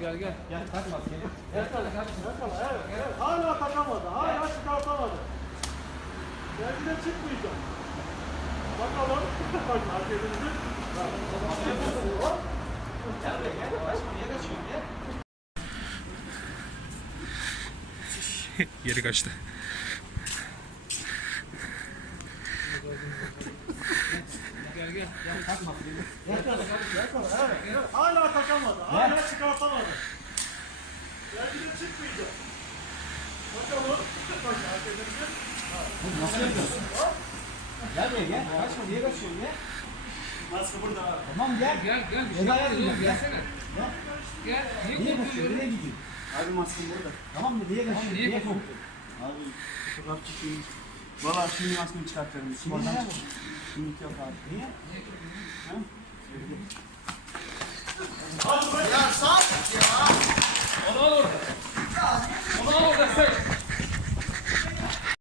Gel gel. Gel tak maskeni. Yakala kardeşim. Yakala, evet, evet. Hala takamadı, hala çıkartamadı. Belki de çıkmayacak. Bakalım. Bak hareketimizi. Gel gel. Niye kaçıyorsun gel. Geri kaçtı. Gel gel. Gel tak maskeni. Yakala, yakala, evet, evet. Hala takamadı, hala çıkartamadı. Belki de çıkmayacak. Bakalım. Bak hareketimizi. Oğlum nasıl yapıyorsun? Gel buraya gel. Kaçma niye kaçıyorsun gel. Maske burada abi. Tamam gel. Gel gel. Bir şey gel. Gelsene. Gel. Gel. Niye korkuyorsun? Nereye gidiyorsun? Abi maskem burada. Tamam mı? Niye kaçıyorsun? niye korkuyorsun? Abi fotoğraf çekeyim. Valla şimdi maskemi çıkartıyorum. Şimdi yok abi. Niye? Ha?